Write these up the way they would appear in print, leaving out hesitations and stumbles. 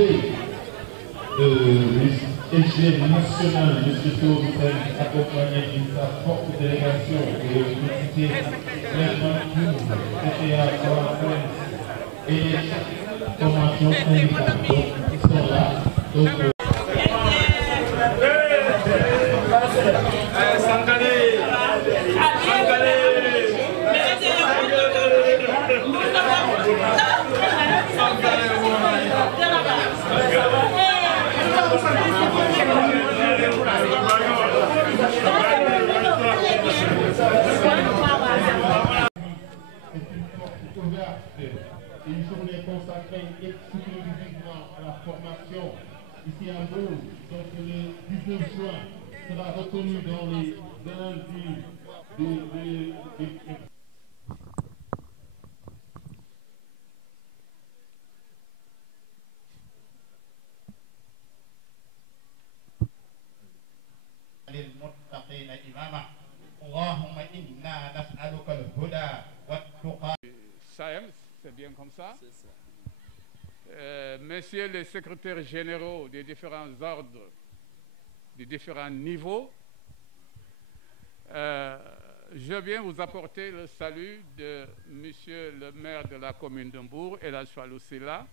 clé de l'échelle nationale, M. Théodore, accompagné d'une forte délégation de l'université Clermont-Ferrand, CTA, et les formations syndicales. Donc, ils sont là. Donc, une journée consacrée exclusivement à la formation ici à Mbour. Donc le 19 juin sera reconnu dans les lundis للمتقين إماما اللهم إنا نسألك الهدى والتقى. SAEMS, c'est bien comme ça. Messieurs les secrétaires généraux des différents ordres, des différents niveaux, je viens vous apporter le salut de Monsieur le maire de la commune de Mbour, El Hadj Fallou Sylla,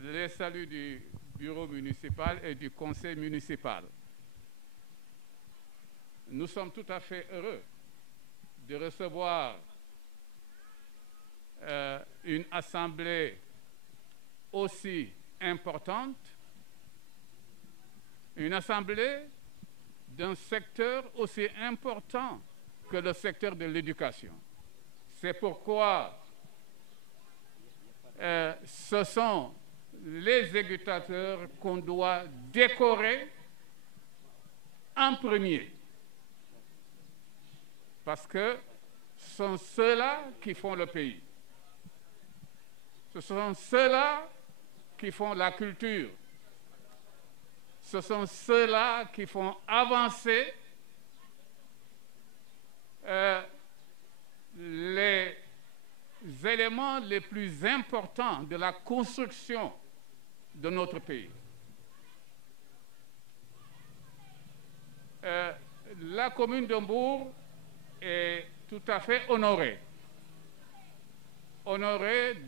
les saluts du bureau municipal et du conseil municipal. Nous sommes tout à fait heureux de recevoir une assemblée aussi importante, une assemblée d'un secteur aussi important que le secteur de l'éducation. C'est pourquoi ce sont les éducateurs qu'on doit décorer en premier. Parce que ce sont ceux-là qui font le pays. Ce sont ceux-là qui font la culture. Ce sont ceux-là qui font avancer les éléments les plus importants de la construction de notre pays. La commune de Mbour est tout à fait honorée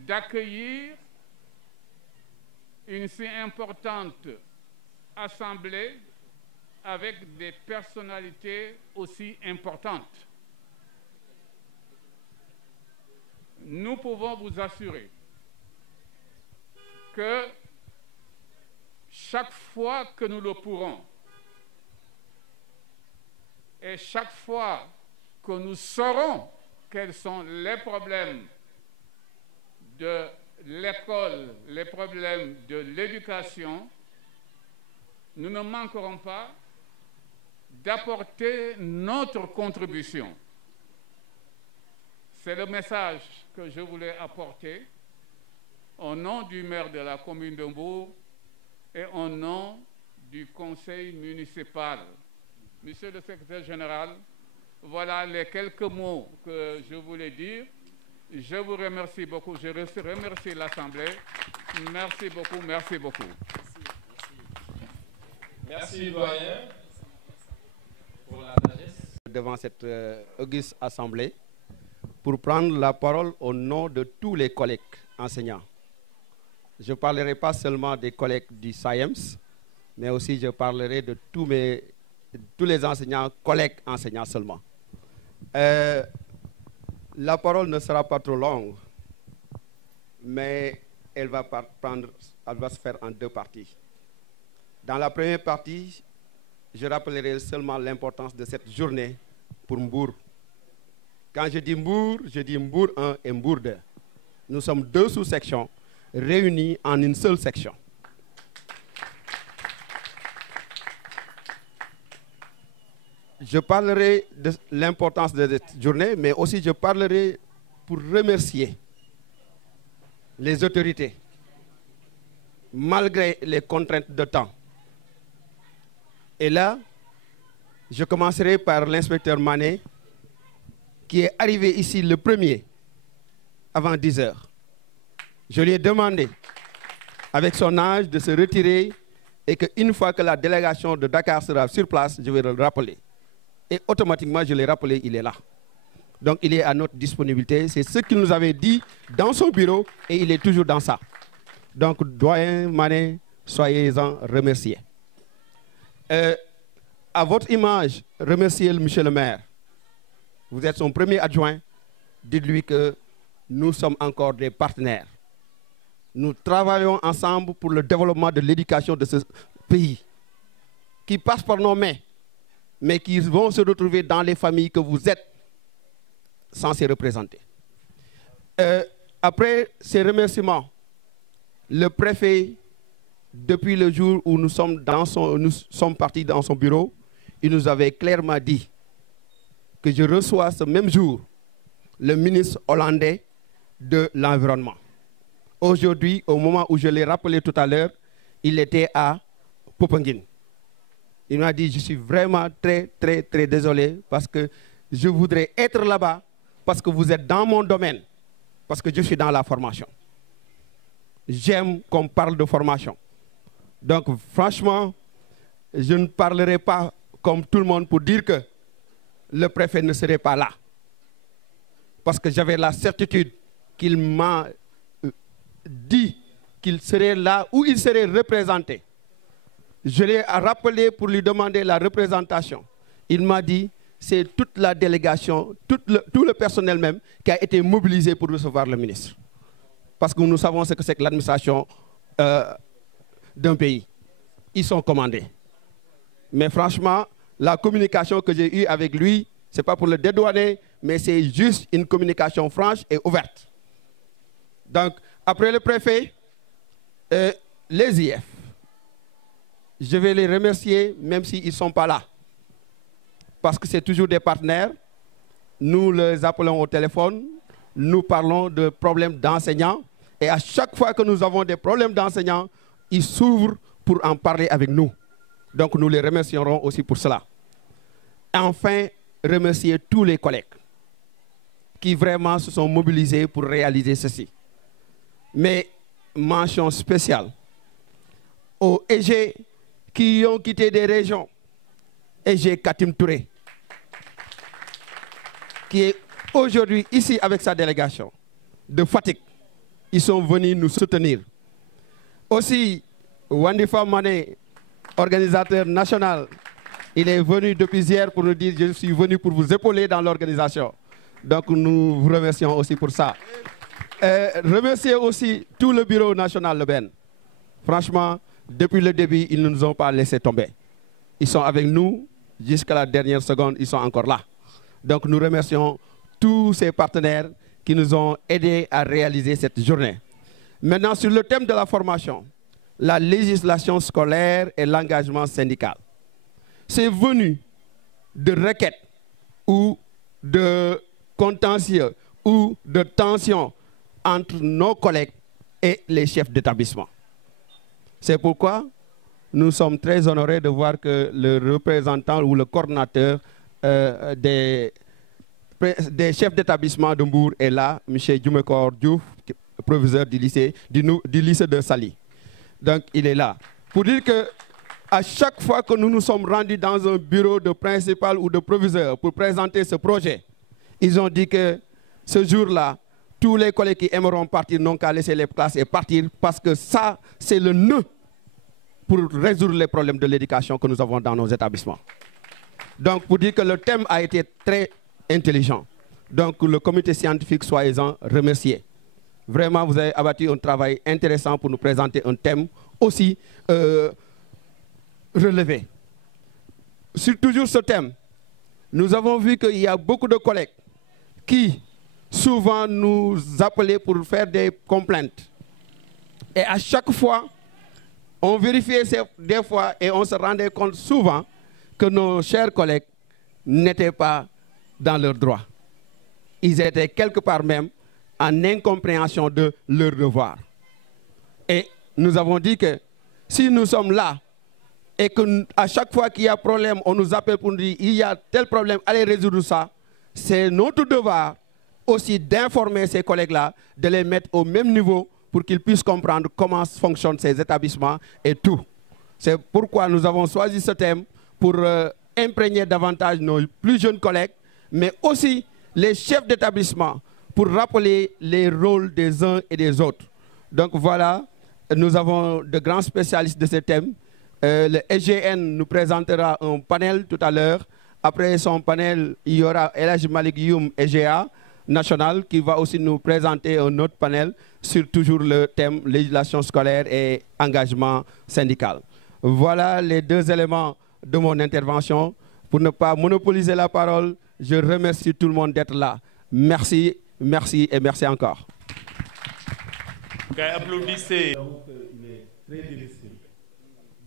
d'accueillir une si importante assemblée avec des personnalités aussi importantes. Nous pouvons vous assurer que chaque fois que nous le pourrons et chaque fois que nous saurons quels sont les problèmes de l'école, les problèmes de l'éducation, nous ne manquerons pas d'apporter notre contribution. C'est le message que je voulais apporter au nom du maire de la commune de Mbour et au nom du conseil municipal. Monsieur le secrétaire général, voilà les quelques mots que je voulais dire. Je vous remercie beaucoup. Je remercie l'Assemblée. Merci beaucoup, merci beaucoup. Merci, doyen, pour la sagesse. Devant cette auguste Assemblée, pour prendre la parole au nom de tous les collègues enseignants. Je ne parlerai pas seulement des collègues du SAEMS, mais aussi je parlerai de tous les enseignants, collègues enseignants seulement. La parole ne sera pas trop longue, mais elle va se faire en deux parties. Dans la première partie, je rappellerai seulement l'importance de cette journée pour Mbour. Quand je dis Mbour 1 et Mbour 2. Nous sommes deux sous-sections réunies en une seule section. Je parlerai de l'importance de cette journée, mais aussi je parlerai pour remercier les autorités, malgré les contraintes de temps. Et là, je commencerai par l'inspecteur Mané, qui est arrivé ici le premier, avant 10 heures. Je lui ai demandé, avec son âge, de se retirer et qu'une fois que la délégation de Dakar sera sur place, je vais le rappeler. Et automatiquement, je l'ai rappelé, il est là. Donc, il est à notre disponibilité. C'est ce qu'il nous avait dit dans son bureau et il est toujours dans ça. Donc, doyen Mané, soyez-en remerciés. À votre image, remerciez monsieur le maire. Vous êtes son premier adjoint. Dites-lui que nous sommes encore des partenaires. Nous travaillons ensemble pour le développement de l'éducation de ce pays, qui passe par nos mains, mais qui vont se retrouver dans les familles que vous êtes censés représenter. Après ces remerciements, le préfet, depuis le jour où nous sommes partis dans son bureau, il nous avait clairement dit que je reçois ce même jour le ministre hollandais de l'Environnement. Aujourd'hui, au moment où je l'ai rappelé tout à l'heure, il était à Popenguine. Il m'a dit, je suis vraiment très, très, très désolé parce que je voudrais être là-bas parce que vous êtes dans mon domaine, parce que je suis dans la formation. J'aime qu'on parle de formation. Donc, franchement, je ne parlerai pas comme tout le monde pour dire que le préfet ne serait pas là. Parce que j'avais la certitude qu'il m'a dit qu'il serait là où il serait représenté. Je l'ai rappelé pour lui demander la représentation. Il m'a dit, c'est toute la délégation, tout le personnel même qui a été mobilisé pour recevoir le ministre. Parce que nous savons ce que c'est que l'administration d'un pays. Ils sont commandés. Mais franchement, la communication que j'ai eue avec lui, ce n'est pas pour le dédouaner, mais c'est juste une communication franche et ouverte. Donc, après le préfet, les IF, je vais les remercier même s'ils ne sont pas là. Parce que c'est toujours des partenaires. Nous les appelons au téléphone, nous parlons de problèmes d'enseignants. Et à chaque fois que nous avons des problèmes d'enseignants, ils s'ouvrent pour en parler avec nous. Donc nous les remercierons aussi pour cela. Enfin, remercier tous les collègues qui vraiment se sont mobilisés pour réaliser ceci. Mais mention spéciale aux EG qui ont quitté des régions. EG Katim Touré, qui est aujourd'hui ici avec sa délégation de Fatick. Ils sont venus nous soutenir. Aussi, Wandifa Mané, organisateur national, il est venu depuis hier pour nous dire « Je suis venu pour vous épauler dans l'organisation ». Donc nous vous remercions aussi pour ça. Remercier aussi tout le bureau national Le Ben. Franchement, depuis le début, ils ne nous ont pas laissé tomber. Ils sont avec nous jusqu'à la dernière seconde, ils sont encore là. Donc nous remercions tous ces partenaires qui nous ont aidés à réaliser cette journée. Maintenant, sur le thème de la formation, la législation scolaire et l'engagement syndical. C'est venu de requêtes ou de contentieux ou de tensions entre nos collègues et les chefs d'établissement. C'est pourquoi nous sommes très honorés de voir que le représentant ou le coordinateur des chefs d'établissement de Mbour est là, M. Djoumekor Diouf, proviseur du lycée de Saly. Donc il est là. Pour dire que à chaque fois que nous nous sommes rendus dans un bureau de principal ou de proviseur pour présenter ce projet, ils ont dit que ce jour-là, tous les collègues qui aimeront partir n'ont qu'à laisser les classes et partir parce que ça, c'est le nœud pour résoudre les problèmes de l'éducation que nous avons dans nos établissements. Donc, pour dire que le thème a été très intelligent. Donc, le comité scientifique, soyez-en remerciés. Vraiment, vous avez abattu un travail intéressant pour nous présenter un thème aussi relevé. Sur toujours ce thème, nous avons vu qu'il y a beaucoup de collègues qui souvent nous appelaient pour faire des complaintes. Et à chaque fois, on vérifiait des fois et on se rendait compte souvent que nos chers collègues n'étaient pas dans leurs droits. Ils étaient quelque part même en incompréhension de leur devoir. Et nous avons dit que si nous sommes là et qu'à chaque fois qu'il y a problème, on nous appelle pour nous dire il y a tel problème, allez résoudre ça, c'est notre devoir aussi d'informer ces collègues-là, de les mettre au même niveau pour qu'ils puissent comprendre comment fonctionnent ces établissements et tout. C'est pourquoi nous avons choisi ce thème pour imprégner davantage nos plus jeunes collègues, mais aussi les chefs d'établissement, pour rappeler les rôles des uns et des autres. Donc voilà, nous avons de grands spécialistes de ce thème. Le SGN nous présentera un panel tout à l'heure. Après son panel, il y aura El Hadji Malick Youm, SGA national, qui va aussi nous présenter un autre panel sur toujours le thème législation scolaire et engagement syndical. Voilà les deux éléments de mon intervention. Pour ne pas monopoliser la parole, je remercie tout le monde d'être là. Merci, merci et merci encore. Applaudissez. Donc, il est très difficile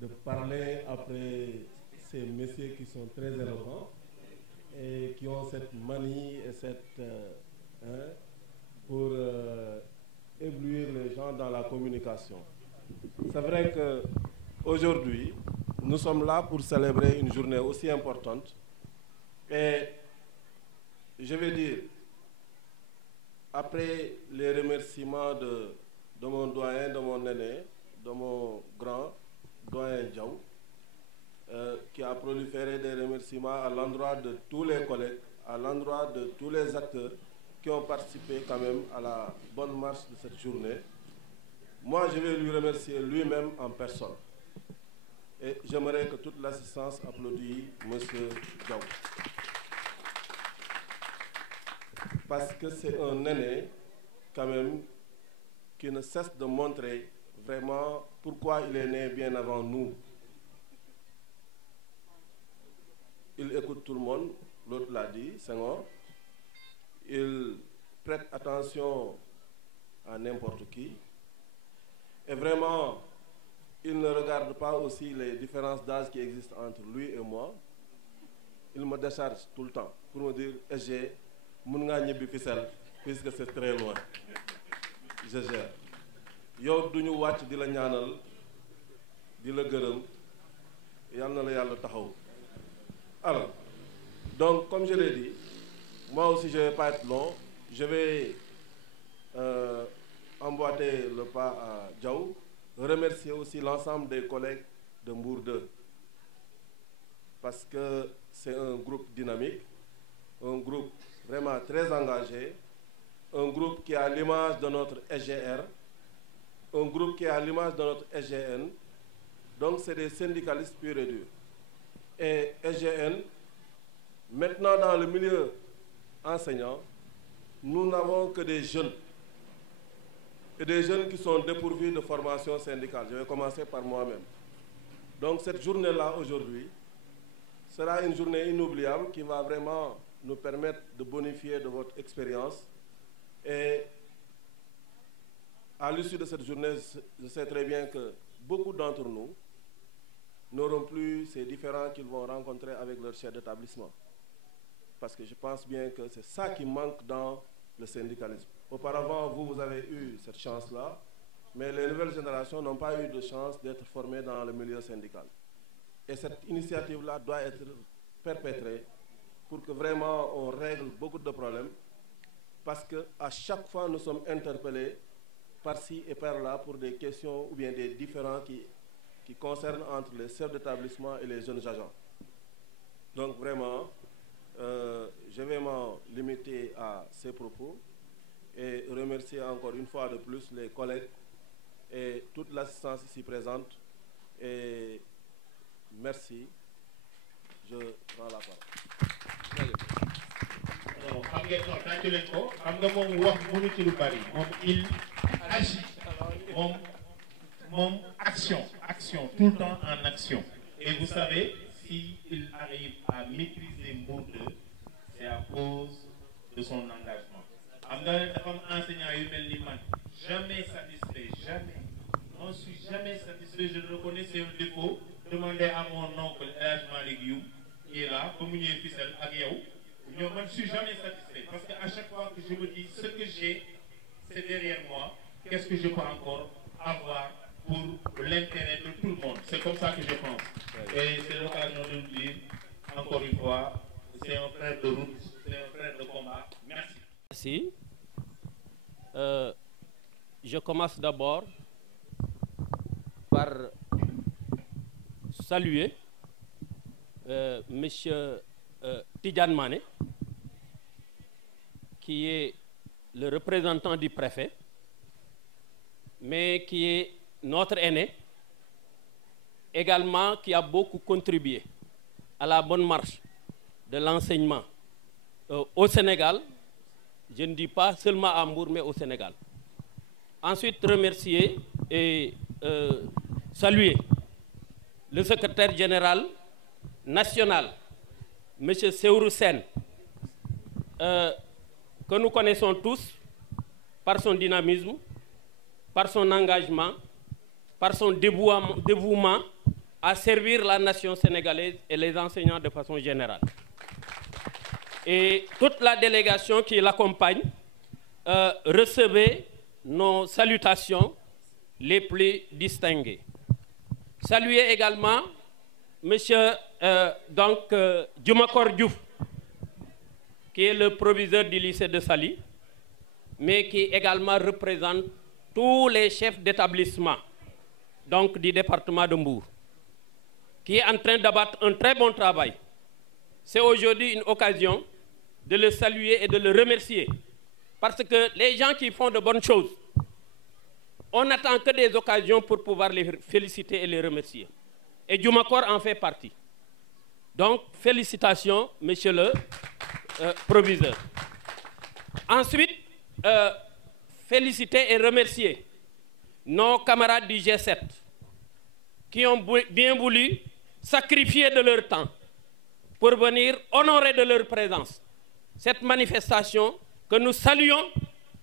de parler après ces messieurs qui sont très éloquents et qui ont cette manie et cette pour éblouir les gens dans la communication. C'est vrai que aujourd'hui, nous sommes là pour célébrer une journée aussi importante et je vais dire, après les remerciements de mon doyen, de mon aîné, de mon grand doyen Diaw, qui a proliféré des remerciements à l'endroit de tous les collègues, à l'endroit de tous les acteurs qui ont participé quand même à la bonne marche de cette journée. Moi, je vais lui remercier lui-même en personne. Et j'aimerais que toute l'assistance applaudisse M. Diaw. Parce que c'est un aîné, quand même, qui ne cesse de montrer vraiment pourquoi il est né bien avant nous. Il écoute tout le monde, l'autre l'a dit, Senghor. Il prête attention à n'importe qui. Et vraiment, il ne regarde pas aussi les différences d'âge qui existent entre lui et moi. Il me décharge tout le temps pour me dire, SG, mun nga ñibbi Fissel, puisque c'est très loin. Je gère. Yow duñu wàcc di la ñaanal di la gërëm yal na la yàlla taxaw. Alors, donc comme je l'ai dit, moi aussi je ne vais pas être long. Je vais emboîter le pas à Diaw, remercier aussi l'ensemble des collègues de Mbour 2 parce que c'est un groupe dynamique, un groupe vraiment très engagé, un groupe qui a l'image de notre SGR, un groupe qui a l'image de notre SGN. Donc c'est des syndicalistes purs et durs. Et SGN, maintenant dans le milieu enseignant, nous n'avons que des jeunes. Et des jeunes qui sont dépourvus de formation syndicale. Je vais commencer par moi-même. Donc cette journée-là aujourd'hui sera une journée inoubliable qui va vraiment nous permettre de bonifier de votre expérience. Et à l'issue de cette journée, je sais très bien que beaucoup d'entre nous n'auront plus ces différends qu'ils vont rencontrer avec leur chef d'établissement. Parce que je pense bien que c'est ça qui manque dans le syndicalisme. Auparavant, vous avez eu cette chance-là, mais les nouvelles générations n'ont pas eu de chance d'être formées dans le milieu syndical. Et cette initiative-là doit être perpétrée pour que vraiment on règle beaucoup de problèmes, parce qu'à chaque fois nous sommes interpellés par-ci et par-là pour des questions ou bien des différends qui concernent entre les chefs d'établissement et les jeunes agents. Donc vraiment, je vais m'en limiter à ces propos et remercier encore une fois de plus les collègues et toute l'assistance ici présente. Et merci. Je prends la parole. Non, xam ngeen non tàccu leen ko xam nga moom wax mënu ci lu bari moom il agit moom action tout le temps en action. Et vous savez, s'il arrive à maîtriser Mbour 2, c'est à cause de son engagement. Xam nga dafa am enseignant yu mel ni man jamais satisfait, jamais. On ne suis jamais satisfait, je le reconnais, c'est un défaut. Demandez à mon oncle El Hadji Malick Youm qui est là, comme il est Fissel ak yow. Je ne suis jamais satisfait parce qu'à chaque fois que je me dis ce que j'ai, c'est derrière moi, qu'est-ce que je peux encore avoir pour l'intérêt de tout le monde. C'est comme ça que je pense. Et c'est l'occasion de le dire, encore une fois, c'est un frère de route, c'est un frère de combat. Merci. Merci. je commence d'abord par saluer Monsieur Tidjane Mané, qui est le représentant du préfet, mais qui est notre aîné, également qui a beaucoup contribué à la bonne marche de l'enseignement au Sénégal, je ne dis pas seulement à Mbour, mais au Sénégal. Ensuite, remercier et saluer le secrétaire général national, M. Seourou Sen, que nous connaissons tous par son dynamisme, par son engagement, par son dévouement à servir la nation sénégalaise et les enseignants de façon générale. Et toute la délégation qui l'accompagne, recevez nos salutations les plus distinguées. Saluez également M. Djumakor Diouf, qui est le proviseur du lycée de Saly, mais qui également représente tous les chefs d'établissement du département de Mbour, qui est en train d'abattre un très bon travail. C'est aujourd'hui une occasion de le saluer et de le remercier, parce que les gens qui font de bonnes choses, on n'attend que des occasions pour pouvoir les féliciter et les remercier. Et Djumakor en fait partie. Donc, félicitations, monsieur le proviseur. Ensuite, féliciter et remercier nos camarades du G7 qui ont bien voulu sacrifier de leur temps pour venir honorer de leur présence cette manifestation que nous saluons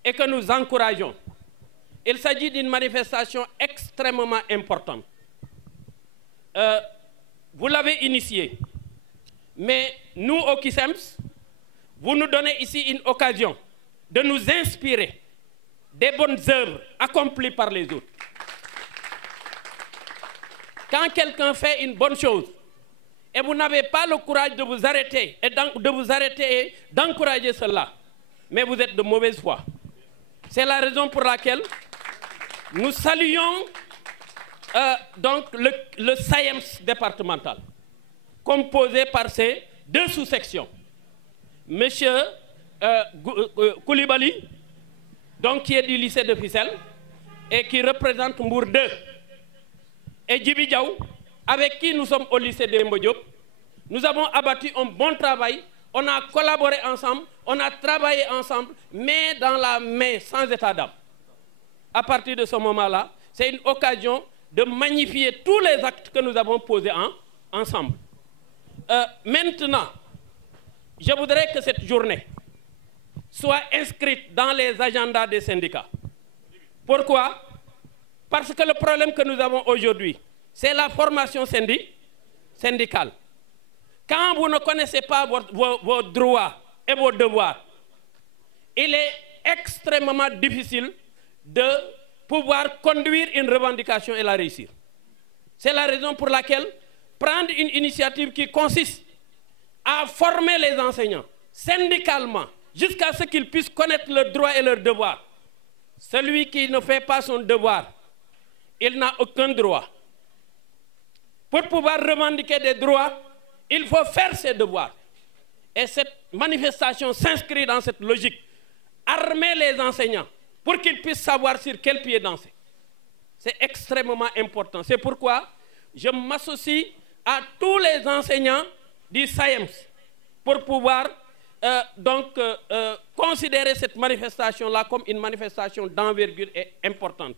et que nous encourageons. Il s'agit d'une manifestation extrêmement importante. Vous l'avez initiée, mais nous au KISEMS, vous nous donnez ici une occasion de nous inspirer des bonnes œuvres accomplies par les autres. Quand quelqu'un fait une bonne chose et vous n'avez pas le courage de vous arrêter et d'encourager cela, mais vous êtes de mauvaise foi. C'est la raison pour laquelle nous saluons le SAEMS départemental, composé par ces deux sous-sections. Monsieur Koulibaly, qui est du lycée de Fissel et qui représente Mbour 2, et Djibi Diaw, avec qui nous sommes au lycée de Demba Diop. Nous avons abattu un bon travail, on a collaboré ensemble, on a travaillé ensemble, mais dans la main, sans état d'âme. À partir de ce moment-là, c'est une occasion de magnifier tous les actes que nous avons posés ensemble. Maintenant, je voudrais que cette journée soit inscrite dans les agendas des syndicats. Pourquoi? Parce que le problème que nous avons aujourd'hui, c'est la formation syndicale. Quand vous ne connaissez pas vos droits et vos devoirs, il est extrêmement difficile de pouvoir conduire une revendication et la réussir. C'est la raison pour laquelle prendre une initiative qui consiste à former les enseignants syndicalement jusqu'à ce qu'ils puissent connaître leurs droits et leurs devoirs. Celui qui ne fait pas son devoir, il n'a aucun droit. Pour pouvoir revendiquer des droits, il faut faire ses devoirs. Et cette manifestation s'inscrit dans cette logique. Armer les enseignants pour qu'ils puissent savoir sur quel pied danser. C'est extrêmement important. C'est pourquoi je m'associe à tous les enseignants du SAEMS pour pouvoir considérer cette manifestation-là comme une manifestation d'envergure et importante.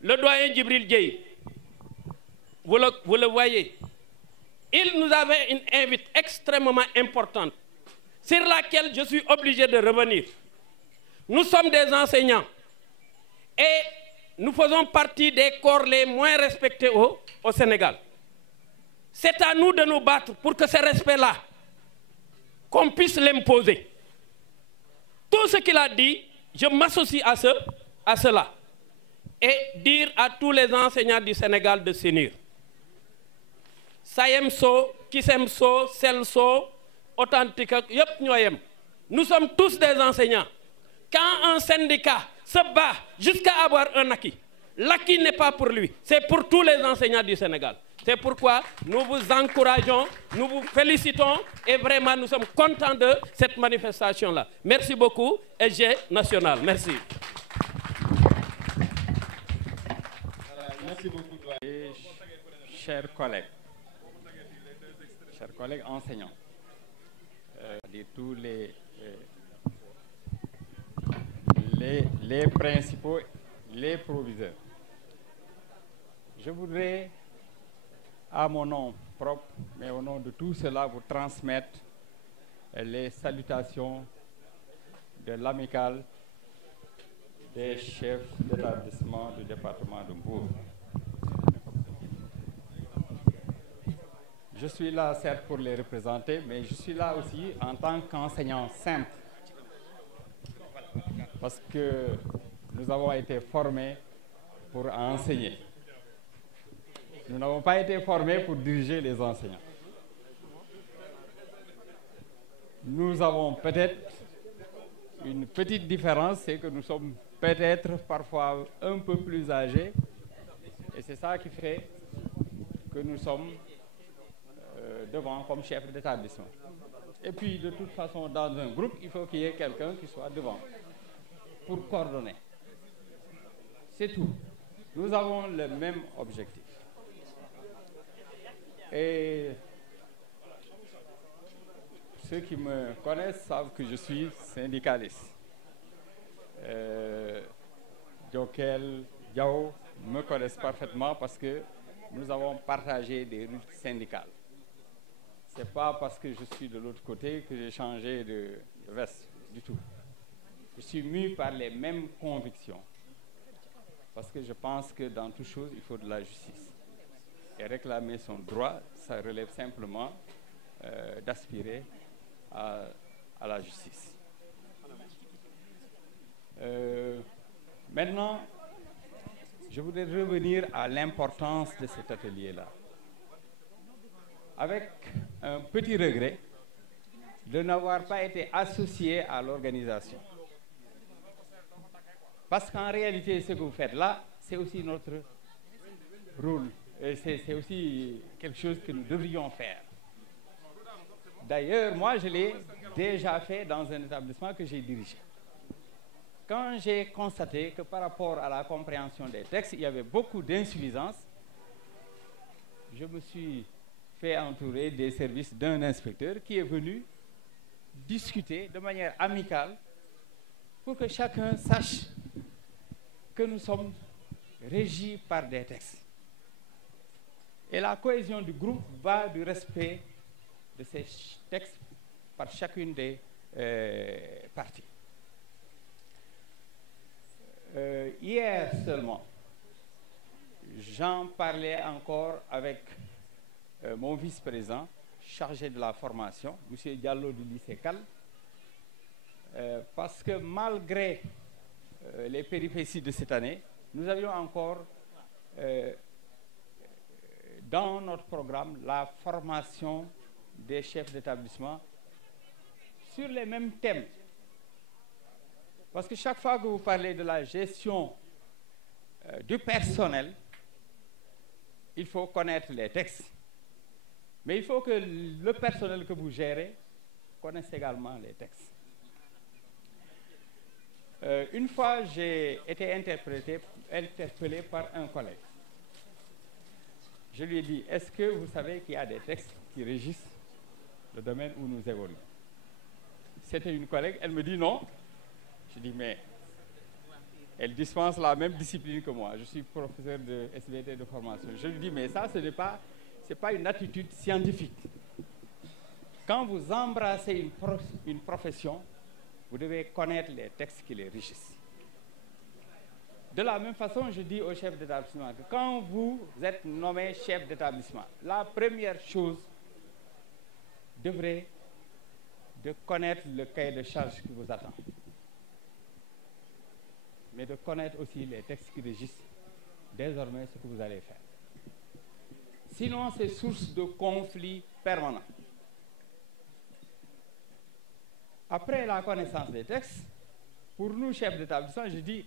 Le doyen Djibril Dieye, vous le voyez, il nous avait une invite extrêmement importante sur laquelle je suis obligé de revenir. Nous sommes des enseignants et nous faisons partie des corps les moins respectés au Sénégal. C'est à nous de nous battre pour que ce respect-là, qu'on puisse l'imposer. Tout ce qu'il a dit, je m'associe à cela. Et dire à tous les enseignants du Sénégal de s'unir. SAEMSO, KISEMSO, CELSO, Authentique, nous sommes tous des enseignants. Quand un syndicat se bat jusqu'à avoir un acquis. L'acquis n'est pas pour lui, c'est pour tous les enseignants du Sénégal. C'est pourquoi nous vous encourageons, nous vous félicitons et vraiment nous sommes contents de cette manifestation-là. Merci beaucoup, SG National. Merci. Merci beaucoup. Et chers collègues enseignants, de tous les principaux, les proviseurs. Je voudrais, à mon nom propre, mais au nom de tout cela, vous transmettre les salutations de l'amicale des chefs d'établissement du département de Mbour. Je suis là, certes, pour les représenter, mais je suis là aussi en tant qu'enseignant simple. Parce que nous avons été formés pour enseigner. Nous n'avons pas été formés pour diriger les enseignants. Nous avons peut-être une petite différence, c'est que nous sommes peut-être parfois un peu plus âgés. Et c'est ça qui fait que nous sommes devant comme chef d'établissement. Et puis, de toute façon, dans un groupe, il faut qu'il y ait quelqu'un qui soit devant pour coordonner. C'est tout. Nous avons le même objectif. Et ceux qui me connaissent savent que je suis syndicaliste. Jokel, Diao me connaissent parfaitement parce que nous avons partagé des luttes syndicales. Ce n'est pas parce que je suis de l'autre côté que j'ai changé de veste du tout. Je suis mû par les mêmes convictions. Parce que je pense que dans toute chose, il faut de la justice. Et réclamer son droit, ça relève simplement d'aspirer à la justice. Maintenant, je voudrais revenir à l'importance de cet atelier-là. Avec un petit regret de n'avoir pas été associé à l'organisation. Parce qu'en réalité, ce que vous faites là, c'est aussi notre rôle. Et c'est aussi quelque chose que nous devrions faire. D'ailleurs, moi, je l'ai déjà fait dans un établissement que j'ai dirigé. Quand j'ai constaté que par rapport à la compréhension des textes, il y avait beaucoup d'insuffisances, je me suis fait entourer des services d'un inspecteur qui est venu discuter de manière amicale pour que chacun sache que nous sommes régis par des textes. Et la cohésion du groupe va du respect de ces textes par chacune des parties. Hier seulement, j'en parlais encore avec mon vice-président chargé de la formation, M. Diallo du lycée Cal, parce que malgré les péripéties de cette année, nous avions encore dans notre programme la formation des chefs d'établissement sur les mêmes thèmes. Parce que chaque fois que vous parlez de la gestion du personnel, il faut connaître les textes. Mais il faut que le personnel que vous gérez connaisse également les textes. Une fois, j'ai été interpellé par un collègue. Je lui ai dit, est-ce que vous savez qu'il y a des textes qui régissent le domaine où nous évoluons? C'était une collègue, elle me dit non. Je dis, mais elle dispense la même discipline que moi. Je suis professeur de SVT de formation. Je lui dis, mais ça, ce n'est pas une attitude scientifique. Quand vous embrassez une profession, vous devez connaître les textes qui les régissent. De la même façon, je dis au chef d'établissement que quand vous êtes nommé chef d'établissement, la première chose devrait de connaître le cahier de charge qui vous attend. Mais de connaître aussi les textes qui régissent désormais ce que vous allez faire. Sinon, c'est source de conflits permanents. Après la connaissance des textes, pour nous, chefs d'établissement, je dis,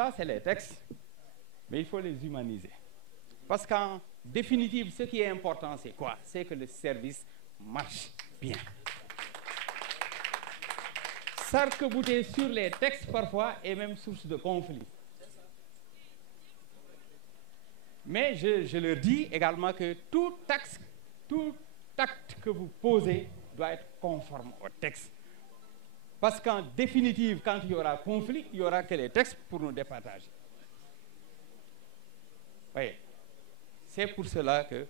Ça, c'est les textes, mais il faut les humaniser. Parce qu'en définitive, ce qui est important, c'est quoi? C'est que le service marche bien. S'arc-bouter sur les textes, parfois, est même source de conflit. Mais je leur dis également que tout acte que vous posez doit être conforme au texte. Parce qu'en définitive, quand il y aura conflit, il n'y aura que les textes pour nous départager. Oui. C'est pour cela que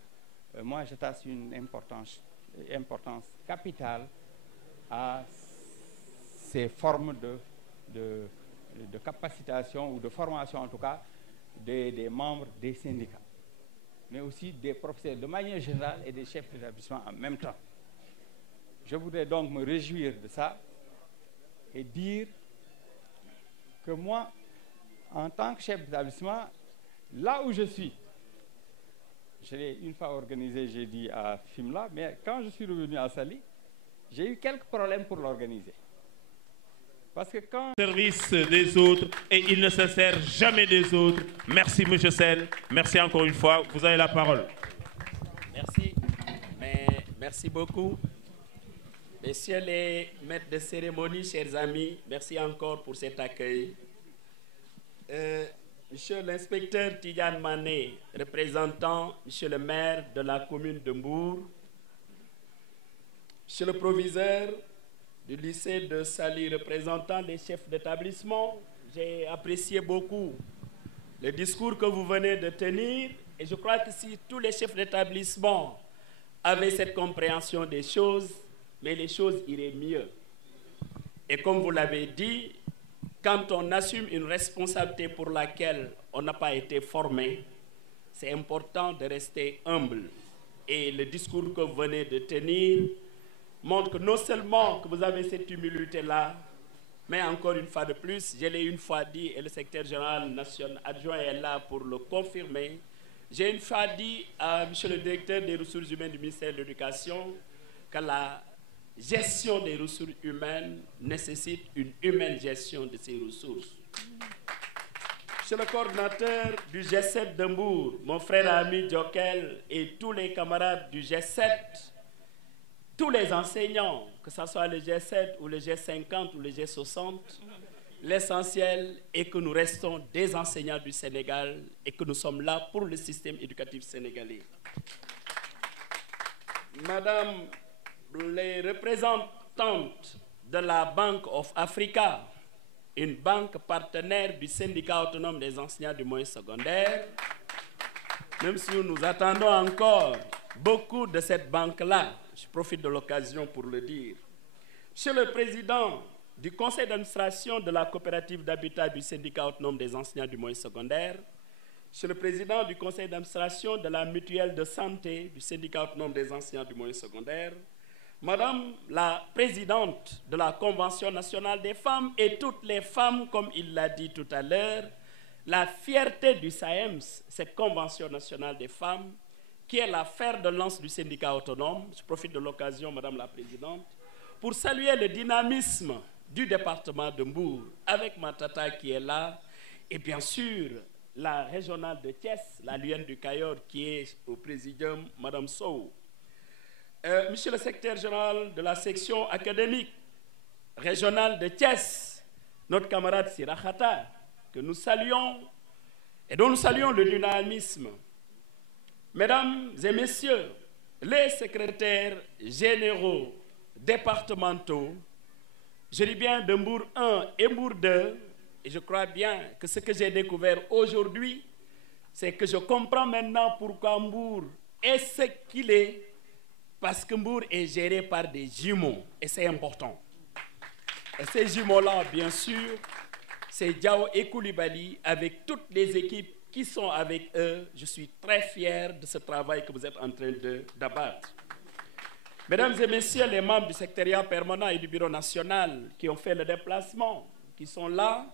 moi, j'attache une importance capitale à ces formes de capacitation ou de formation, en tout cas, des membres des syndicats, mais aussi des professeurs de manière générale et des chefs d'établissement en même temps. Je voudrais donc me réjouir de ça et dire que moi, en tant que chef d'établissement, là où je suis, je l'ai une fois organisé, j'ai dit à Fimela, mais quand je suis revenu à Saly, j'ai eu quelques problèmes pour l'organiser. Parce que quand... Service des autres et il ne se sert jamais des autres. Merci, M. Sel. Merci encore une fois. Vous avez la parole. Merci. Merci beaucoup. Messieurs les maîtres de cérémonie, chers amis, merci encore pour cet accueil. Monsieur l'inspecteur Tidiane Mané, représentant Monsieur le maire de la commune de Mbour, Monsieur le proviseur du lycée de Saly, représentant les chefs d'établissement, j'ai apprécié beaucoup le discours que vous venez de tenir et je crois que si tous les chefs d'établissement avaient cette compréhension des choses, mais les choses iraient mieux. Et comme vous l'avez dit, quand on assume une responsabilité pour laquelle on n'a pas été formé, c'est important de rester humble. Et le discours que vous venez de tenir montre que non seulement que vous avez cette humilité-là, mais encore une fois de plus, je l'ai une fois dit, et le secrétaire général national adjoint est là pour le confirmer, j'ai une fois dit à M. le directeur des ressources humaines du ministère de l'Éducation que la gestion des ressources humaines nécessite une humaine gestion de ces ressources. Monsieur le coordinateur du G7 de Mbour, mon frère ami Djokel et tous les camarades du G7, tous les enseignants, que ce soit le G7 ou le G50 ou le G60, l'essentiel est que nous restons des enseignants du Sénégal et que nous sommes là pour le système éducatif sénégalais. Madame les représentantes de la Bank of Africa, une banque partenaire du syndicat autonome des enseignants du moyen secondaire, même si nous attendons encore beaucoup de cette banque-là, je profite de l'occasion pour le dire. Monsieur le président du conseil d'administration de la coopérative d'habitat du syndicat autonome des enseignants du moyen secondaire, monsieur le président du conseil d'administration de la mutuelle de santé du syndicat autonome des enseignants du moyen secondaire, Madame la présidente de la Convention nationale des femmes et toutes les femmes, comme il l'a dit tout à l'heure, la fierté du SAEMS, cette Convention nationale des femmes, qui est la fer de lance du syndicat autonome. Je profite de l'occasion, Madame la présidente, pour saluer le dynamisme du département de Mbour, avec ma tata qui est là, et bien sûr, la régionale de Thiès, la Luyenne du Cayor, qui est au présidium, Madame Sow. Monsieur le secrétaire général de la section académique régionale de Thiès, notre camarade Sirakhata, que nous saluons et dont nous saluons le dynamisme. Mesdames et messieurs, les secrétaires généraux départementaux, je dis bien de Mbour 1 et Mbour 2, et je crois bien que ce que j'ai découvert aujourd'hui, c'est que je comprends maintenant pourquoi Mbour est ce qu'il est, parce que Mbour est géré par des jumeaux, et c'est important. Et ces jumeaux-là, bien sûr, c'est Diao et Koulibaly, avec toutes les équipes qui sont avec eux. Je suis très fier de ce travail que vous êtes en train d'abattre. Mesdames et messieurs, les membres du secrétariat permanent et du bureau national qui ont fait le déplacement, qui sont là,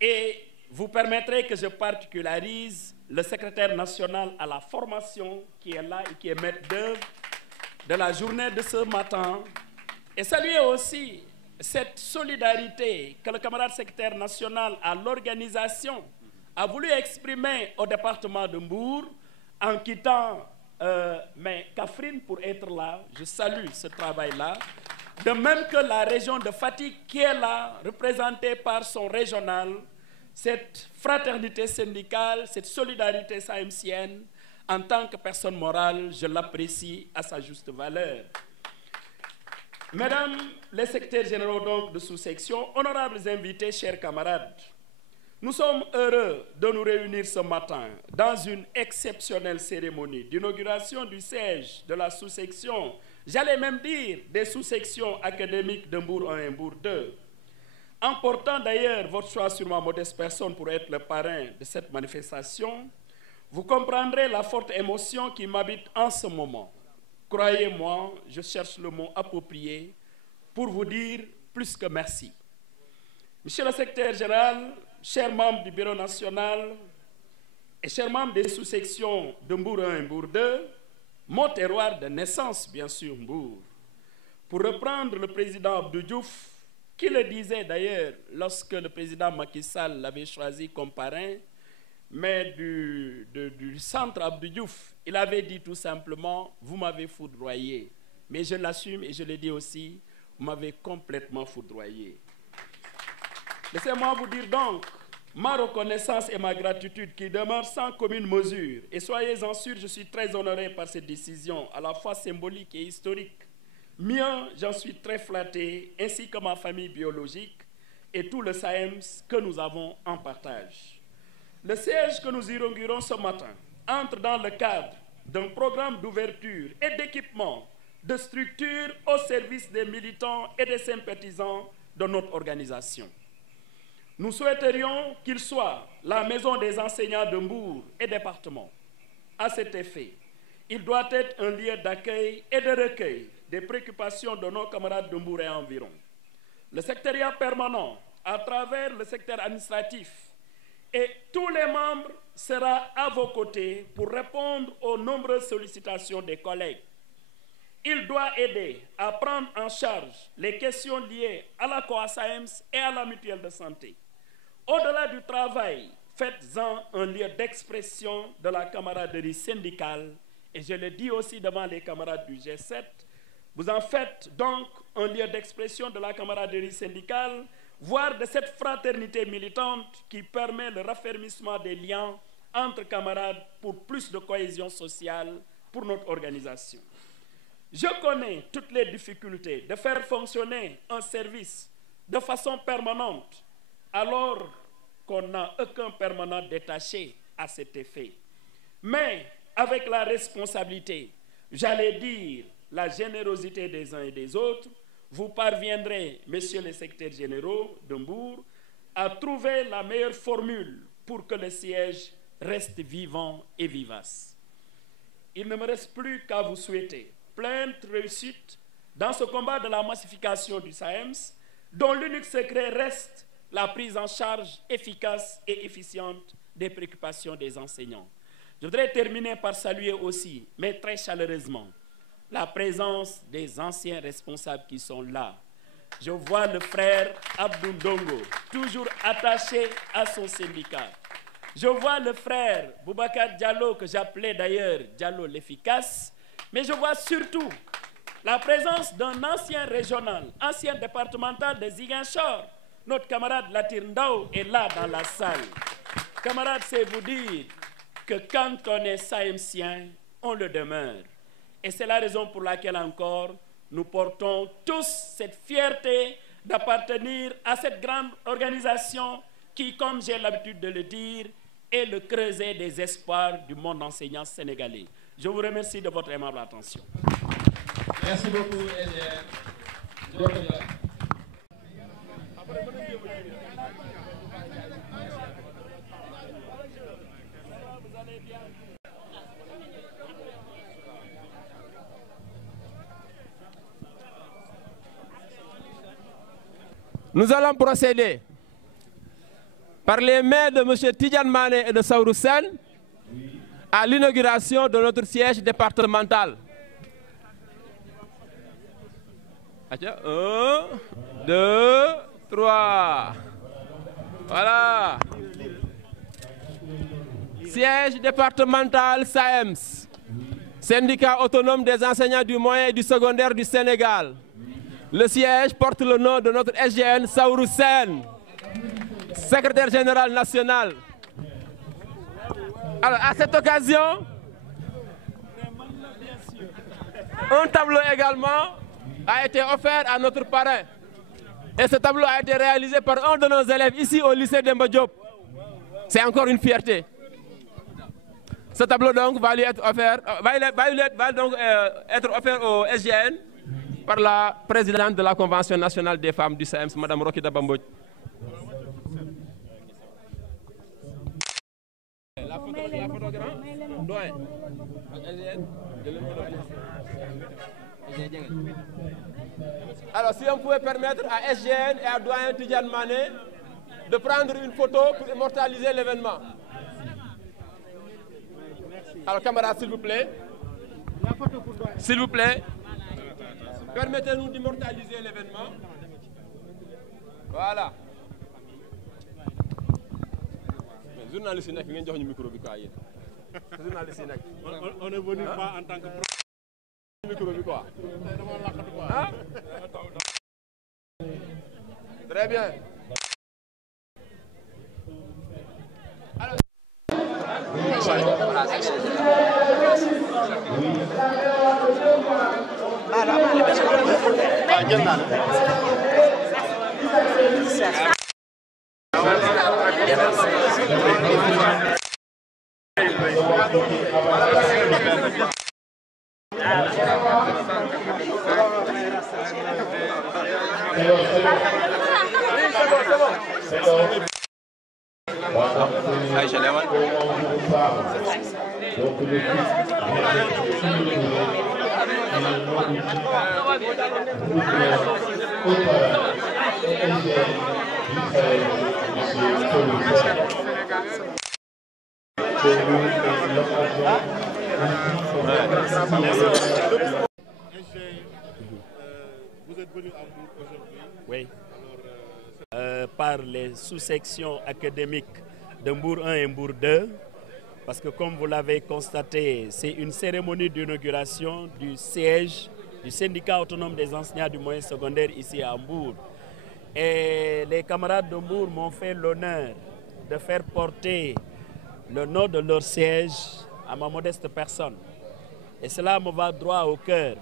et vous permettrez que je particularise le secrétaire national à la formation qui est là et qui est maître d'œuvre de la journée de ce matin, et saluer aussi cette solidarité que le camarade secrétaire national à l'organisation a voulu exprimer au département de Mbour en quittant Kaffrine pour être là. Je salue ce travail-là. De même que la région de Fatick qui est là, représentée par son régional, cette fraternité syndicale, cette solidarité saïmsienne, en tant que personne morale, je l'apprécie à sa juste valeur. Mesdames les secrétaires généraux donc de sous-section, honorables invités, chers camarades, nous sommes heureux de nous réunir ce matin dans une exceptionnelle cérémonie d'inauguration du siège de la sous-section, j'allais même dire des sous-sections académiques de Mbour 1 et Mbour 2. En portant d'ailleurs votre choix sur ma modeste personne pour être le parrain de cette manifestation, vous comprendrez la forte émotion qui m'habite en ce moment. Croyez-moi, je cherche le mot approprié pour vous dire plus que merci. Monsieur le secrétaire général, chers membres du Bureau national et chers membres des sous-sections de Mbour 1 et Mbour 2, mon terroir de naissance, bien sûr, Mbour. Pour reprendre le président Abdou Diouf, qui le disait d'ailleurs lorsque le président Macky Sall l'avait choisi comme parrain, mais du centre Abdou Diouf, il avait dit tout simplement « Vous m'avez foudroyé ». Mais je l'assume et je le dis aussi, vous m'avez complètement foudroyé. Laissez-moi vous dire donc ma reconnaissance et ma gratitude qui demeurent sans commune mesure. Et soyez-en sûrs, je suis très honoré par cette décision, à la fois symbolique et historique. Mieux, j'en suis très flatté, ainsi que ma famille biologique et tout le SAEMS que nous avons en partage. Le siège que nous inaugurons ce matin entre dans le cadre d'un programme d'ouverture et d'équipement de structures au service des militants et des sympathisants de notre organisation. Nous souhaiterions qu'il soit la maison des enseignants de Mbour et département. À cet effet, il doit être un lieu d'accueil et de recueil des préoccupations de nos camarades de Mbour et environ. Le secrétariat permanent, à travers le secteur administratif, et tous les membres sera à vos côtés pour répondre aux nombreuses sollicitations des collègues. Il doit aider à prendre en charge les questions liées à la COASAEMS et à la mutuelle de santé. Au-delà du travail, faites-en un lieu d'expression de la camaraderie syndicale. Et je le dis aussi devant les camarades du G7, vous en faites donc un lieu d'expression de la camaraderie syndicale, voire de cette fraternité militante qui permet le raffermissement des liens entre camarades pour plus de cohésion sociale pour notre organisation. Je connais toutes les difficultés de faire fonctionner un service de façon permanente alors qu'on n'a aucun permanent détaché à cet effet. Mais avec la responsabilité, j'allais dire la générosité des uns et des autres, vous parviendrez, messieurs les secrétaires généraux de Mbour, à trouver la meilleure formule pour que le siège reste vivant et vivace. Il ne me reste plus qu'à vous souhaiter pleine réussite dans ce combat de la massification du SAEMS, dont l'unique secret reste la prise en charge efficace et efficiente des préoccupations des enseignants. Je voudrais terminer par saluer aussi, mais très chaleureusement, la présence des anciens responsables qui sont là. Je vois le frère Abdou Ndongo, toujours attaché à son syndicat. Je vois le frère Boubacar Diallo, que j'appelais d'ailleurs Diallo l'efficace, mais je vois surtout la présence d'un ancien régional, ancien départemental de Ziguinchor. Notre camarade Latir Ndao est là dans la salle. Camarade, c'est vous dire que quand on est saïmsien, on le demeure. Et c'est la raison pour laquelle encore nous portons tous cette fierté d'appartenir à cette grande organisation qui, comme j'ai l'habitude de le dire, est le creuset des espoirs du monde enseignant sénégalais. Je vous remercie de votre aimable attention. Merci beaucoup, Ezer. Nous allons procéder par les mains de M. Tidjane Mané et de Saourou Sen à l'inauguration de notre siège départemental. Atcha, 1, 2, 3. Voilà. Siège départemental SAEMS, syndicat autonome des enseignants du moyen et du secondaire du Sénégal. Le siège porte le nom de notre SGN Saourou Sène, secrétaire général national. Alors, à cette occasion, un tableau également a été offert à notre parrain. Et ce tableau a été réalisé par un de nos élèves ici au lycée Demba Diop. C'est encore une fierté. Ce tableau donc va lui être offert, être offert au SGN par la présidente de la Convention nationale des femmes du SAEMS, Mme Rocky Dabamboj. La photographe, alors, si on pouvait permettre à SGN et à Doyen Tidjane Mané de prendre une photo pour immortaliser l'événement. Alors, camarades, s'il vous plaît. S'il vous plaît. Permettez-nous d'immortaliser l'événement. Voilà. Journaliste, on est venu pas en tant que micro, quoi. Hein? Très bien. Alors... Vous êtes venu à Mbour aujourd'hui. Oui. Par les sous-sections académiques de Mbour 1 et Mbour 2, parce que comme vous l'avez constaté, c'est une cérémonie d'inauguration du siège du syndicat autonome des enseignants du moyen secondaire ici à Mbour. Et les camarades de Mbour m'ont fait l'honneur de faire porter le nom de leur siège à ma modeste personne. Et cela me va droit au cœur.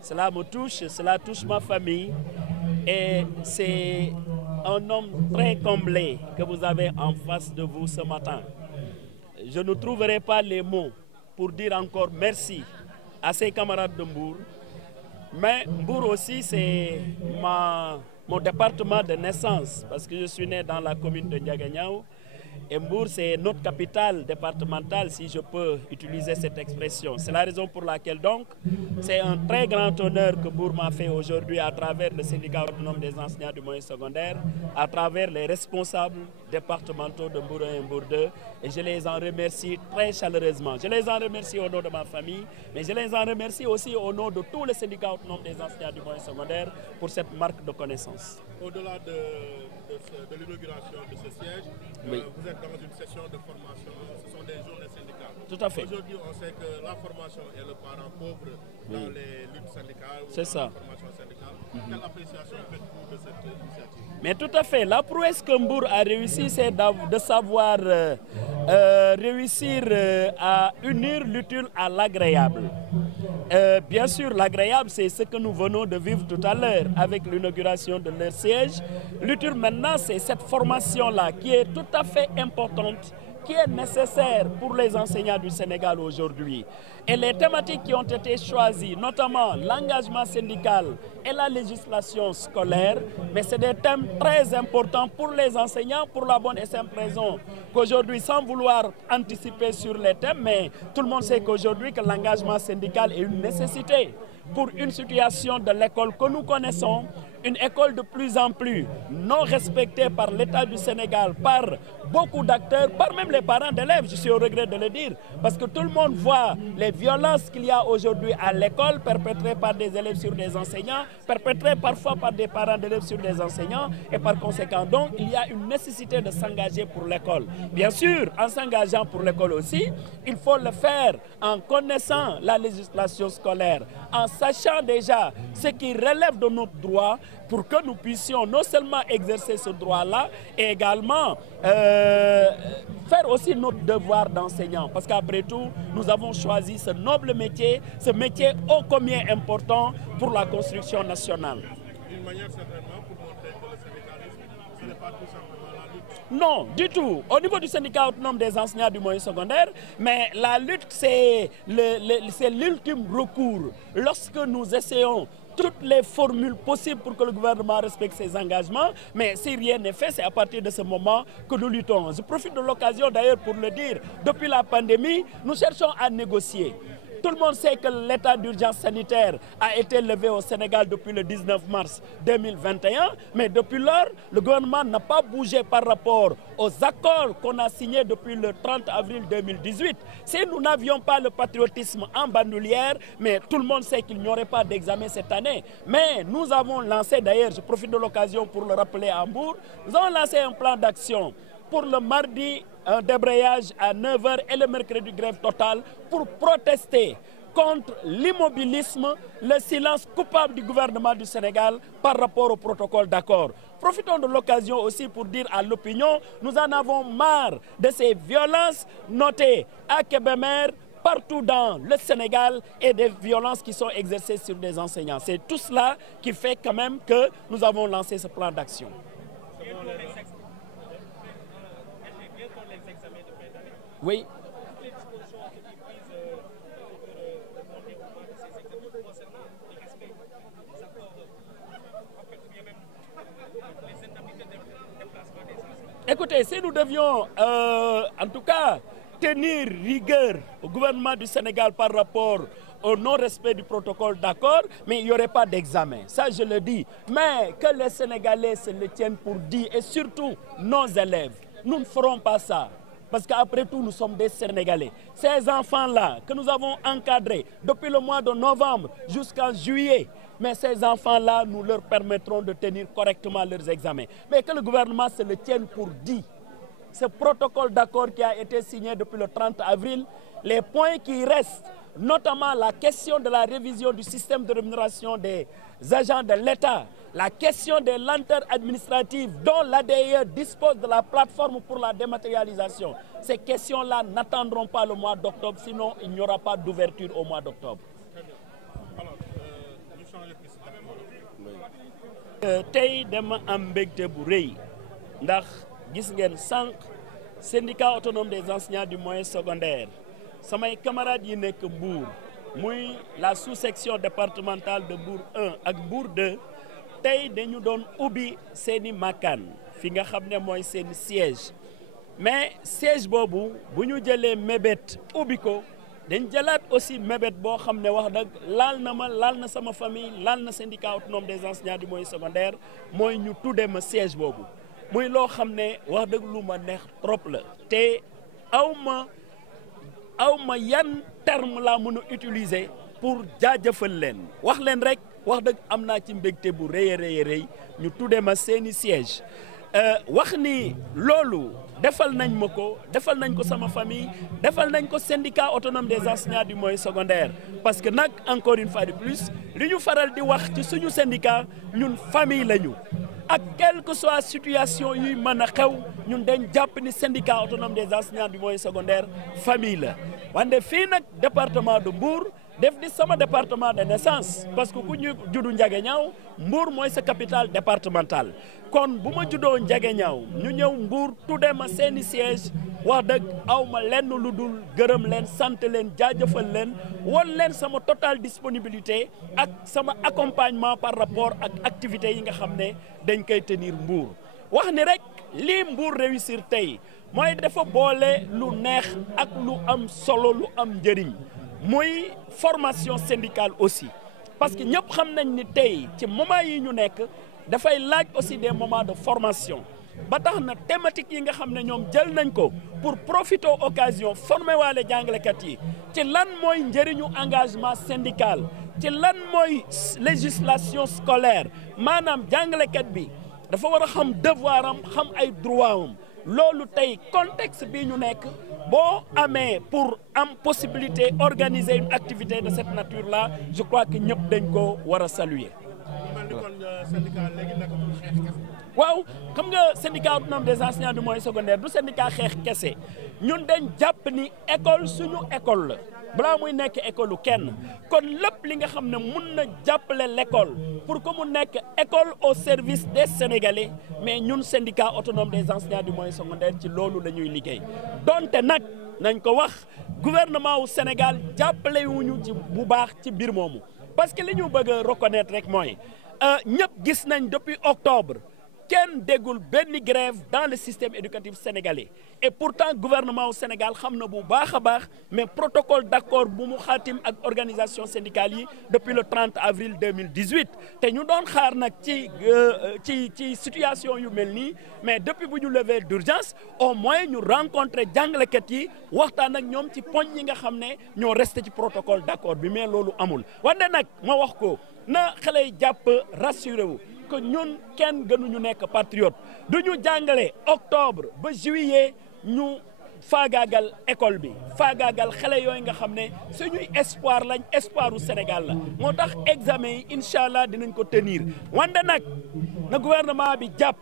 Cela me touche, cela touche ma famille. Et c'est un homme très comblé que vous avez en face de vous ce matin. Je ne trouverai pas les mots pour dire encore merci à ces camarades de Mbour. Mais Mbour aussi, c'est mon département de naissance, parce que je suis né dans la commune de Ndiaganiao. Et Mbour, c'est notre capitale départementale, si je peux utiliser cette expression. C'est la raison pour laquelle, donc, c'est un très grand honneur que Mbour m'a fait aujourd'hui à travers le syndicat autonome des enseignants du moyen secondaire, à travers les responsables départementaux de Mbour 1 et Mbour 2. Et je les en remercie très chaleureusement. Je les en remercie au nom de ma famille, mais je les en remercie aussi au nom de tous les syndicats autonomes des enseignants du moyen secondaire pour cette marque de connaissance. Au-delà de l'inauguration de ce siège, oui. Vous êtes dans une session de formation, ce sont des journées syndicales. Tout à fait. Aujourd'hui, on sait que la formation est le parent pauvre dans les luttes syndicales. C'est ça. La formation syndicale. Quelle appréciation faites-vous de cette initiative? Mais tout à fait. La prouesse que Mbour a réussi, c'est de savoir réussir à unir l'utile à l'agréable. Bien sûr, l'agréable, c'est ce que nous venons de vivre tout à l'heure avec l'inauguration de leur siège. L'utile maintenant, c'est cette formation-là qui est tout à fait importante, qui est nécessaire pour les enseignants du Sénégal aujourd'hui. Et les thématiques qui ont été choisies, notamment l'engagement syndical et la législation scolaire, mais c'est des thèmes très importants pour les enseignants pour la bonne et simple raison qu'aujourd'hui, sans vouloir anticiper sur les thèmes, mais tout le monde sait qu'aujourd'hui que l'engagement syndical est une nécessité pour une situation de l'école que nous connaissons, une école de plus en plus non respectée par l'État du Sénégal, par beaucoup d'acteurs, par même les parents d'élèves, je suis au regret de le dire, parce que tout le monde voit les violences qu'il y a aujourd'hui à l'école perpétrées par des élèves sur des enseignants, perpétrés parfois par des parents d'élèves sur des enseignants et par conséquent, donc, il y a une nécessité de s'engager pour l'école. Bien sûr, en s'engageant pour l'école aussi, il faut le faire en connaissant la législation scolaire, en sachant déjà ce qui relève de notre droit pour que nous puissions non seulement exercer ce droit-là, et également faire aussi notre devoir d'enseignant. Parce qu'après tout, nous avons choisi ce noble métier, ce métier ô combien important pour la construction nationale. D'une manière certainement pour montrer que le syndicalisme, ce n'est pas tout simplement la lutte. Non, du tout. Au niveau du syndicat autonome des enseignants du moyen secondaire, mais la lutte, c'est l'ultime recours. Lorsque nous essayons toutes les formules possibles pour que le gouvernement respecte ses engagements, mais si rien n'est fait, c'est à partir de ce moment que nous luttons. Je profite de l'occasion d'ailleurs pour le dire, depuis la pandémie, nous cherchons à négocier. Tout le monde sait que l'état d'urgence sanitaire a été levé au Sénégal depuis le 19 mars 2021, mais depuis lors, le gouvernement n'a pas bougé par rapport aux accords qu'on a signés depuis le 30 avril 2018. Si nous n'avions pas le patriotisme en bandoulière, mais tout le monde sait qu'il n'y aurait pas d'examen cette année. Mais nous avons lancé, d'ailleurs, je profite de l'occasion pour le rappeler à Hambourg, nous avons lancé un plan d'action pour le mardi, un débrayage à 9h et le mercredi grève totale pour protester contre l'immobilisme, le silence coupable du gouvernement du Sénégal par rapport au protocole d'accord. Profitons de l'occasion aussi pour dire à l'opinion, nous en avons marre de ces violences notées à Kébémer, partout dans le Sénégal et des violences qui sont exercées sur des enseignants. C'est tout cela qui fait quand même que nous avons lancé ce plan d'action. Oui. Écoutez, si nous devions, en tout cas, tenir rigueur au gouvernement du Sénégal par rapport au non-respect du protocole d'accord, mais il n'y aurait pas d'examen. Ça, je le dis. Mais que les Sénégalais se le tiennent pour dit, et surtout nos élèves, nous ne ferons pas ça. Parce qu'après tout, nous sommes des Sénégalais. Ces enfants-là que nous avons encadrés depuis le mois de novembre jusqu'en juillet, mais ces enfants-là, nous leur permettrons de tenir correctement leurs examens. Mais que le gouvernement se le tienne pour dit. Ce protocole d'accord qui a été signé depuis le 30 avril, les points qui restent, notamment la question de la révision du système de rémunération des agents de l'État, la question des lenteurs administratives dont l'ADIE dispose de la plateforme pour la dématérialisation. Ces questions-là n'attendront pas le mois d'octobre, sinon il n'y aura pas d'ouverture au mois d'octobre. Tey dama am mbégte bu rëy ndax gis ngeen sànq syndicat autonome des enseignants du moyen secondaire samay camarades yi nekk Mbour muy la sous-section départementale de Mbour 1 ak Mbour 2 tey dañu doon ubbi seeni makkaan fi nga xam ne mooy seen siège mais siège boobu bu ñu jëlee mébét ubbi ko dañ jëlaat aussi mébét boo xam ne wax dëgg laal na ma laal na sama famille laal na syndicat autonome des enseignants du moyen secondaire mooy ñu tuddee ma siège boobu muy loo xam ne wax dëgg lu ma neex trop la te aw ma yan terme laa mën a utiliser pour jaajëfal leen wax leen rek wax dëgg am naa ci mbégte bu rëy a rëy ñu tuddee ma seeni siège wax ni loolu defal nañ ma ko defal nañ ko sama famille defal nañ ko syndicat autonome des enseignants du moyen secondaire parce que nag encore une fois de plus li ñu faral di wax ci suñu syndicat ñun famille lañu ak quelle que soit situation yuy mën a xew ñun dañ jàpp ni syndicat autonome des enseignants du moyen secondaire famille la wante fii nag département de Mbour def di sama département de naissance parce que ku ñu juddu Ndiaganiao Mbour mooy sa capitale départementale kon bu ma juddoo Ndiaganiao ñu ñëw Mbour tuddee ma seeni siège wax dëgg aw ma lenn lu dul gërëm leen sant leen jaajëfal leen won leen sama totale disponibilité ak sama accompagnement par rapport ak activités yi nga xam ne dañ koy tenir Mbour wax ni rek lii Mbour réussir tey mooy dafa boole lu neex ak lu am solo lu am njëriñ muy formation syndicale aussi parce que ñëpp xam nañ ni tey ci moment yi ñu nekk dafay laaj aussi des moments de formation ba tax na thématique yi nga xam ne ñoom jël nañ ko pour profiter occasion former waale jàngalekat yi ci lan mooy njëriñu engagement syndical ci lan mooy législation scolaire maanaam jàngalekat bi dafa war a xam devoir am xam ay droit am loolu tey contexte bii ñu nekk boo amee pour am possibilité organiser une activité de cette nature là je crois que ñëpp dañ ko war a saluer. waaw xam nga syndicat autonome des enseignants du moyen secondaire du syndicat xeex kese ñun dañ jàpp ni école suñu école la balaa muy nekk école kenn kon lépp li nga xam ne mun na jàppale l'école pour que mu nekk école au service des Sénégalais mais ñun syndicat autonome des enseignants du moyen secondaire ci loolu la ñuy liggéey donte nag nañ ko wax gouvernement wu Sénégal jàppale wuñu ci bu baax ci mbir moomu parce que li ñu bëgg a reconnaître rek mooy ñëpp gis nañ depuis octobre kenn déggul benn grève dans le système éducatif sénégalais et pourtant gouvernement au Sénégal xam na bu baax a baax mais protocole d'accord bu mu xaatim ak organisation syndicale yi depuis le 30 avril 2018 te ñu doon xaar nag ci situation yu mel nii mais depuis bu ñu lever d'urgence au moins ñu rencontrer jàngalekat yi waxtaan ak ñoom ci poñ yi nga xam ne ñoo resté ci protocole d'accord bi mais loolu amul wante nag ma wax ko na xale yi jàpp rassuré wu que ñun kenn gënuñu nekk patriote du ñu jàngale octobre ba juillet ñu faagaagal école bi faagaagal xale yooyu nga xam ne suñuy espoir lañ espoiru Sénégal la moo tax examen yi incha allah dinañ ko tenir wante nag na gouvernement bi jàpp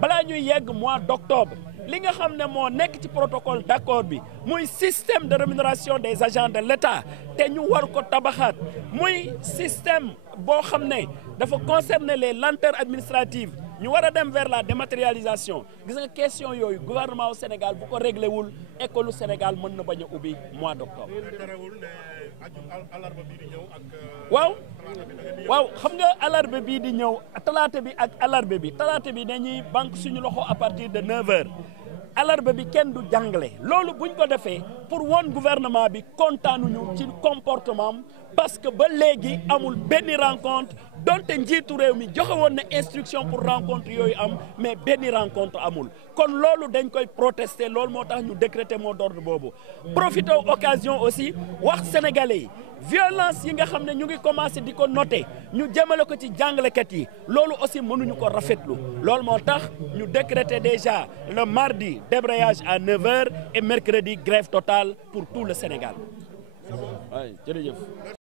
balaa ñuy yegg mois d'octobre li nga xam ne moo nekk ci protocole d'accord bi muy système de rémunération des agents de l'État te ñu war ko tabaxaat muy système boo xam ne dafa concerner les lenteurs administratives ñu war a dem vers la dématérialisation gis nga question yooyu gouvernement au Sénégal bu ko réglé wul école u Sénégal mën na bañ a ubbi mois d'octobre. waaw xam nga alarba bii di ñëw talaata bi ak alarba bi talaata bi dañuy banque suñu loxo à partir de 9h alarba bi kenn du jàngale loolu buñ ko defee pour woon gouvernement bi kontaanuñu ci comportement parce que ba léegi amul benn rencontre donte njiitu réew mi joxe woon na instruction pour rencontre yooyu am mais benn rencontre amul kon loolu dañ koy protester loolu moo tax ñu décréter mot d'ordre boobu profiter occasion aussi wax sénégalais yi violence yi nga xam ne ñu ngi commencé di ko noter ñu jëmale ko ci jàngalekat yi loolu aussi mënuñu ko rafetlu loolu moo tax ñu décréter déjà le mardi débrayage à 9h et mercredi grève totale pour tout le Sénégal. waaw jërëjëf.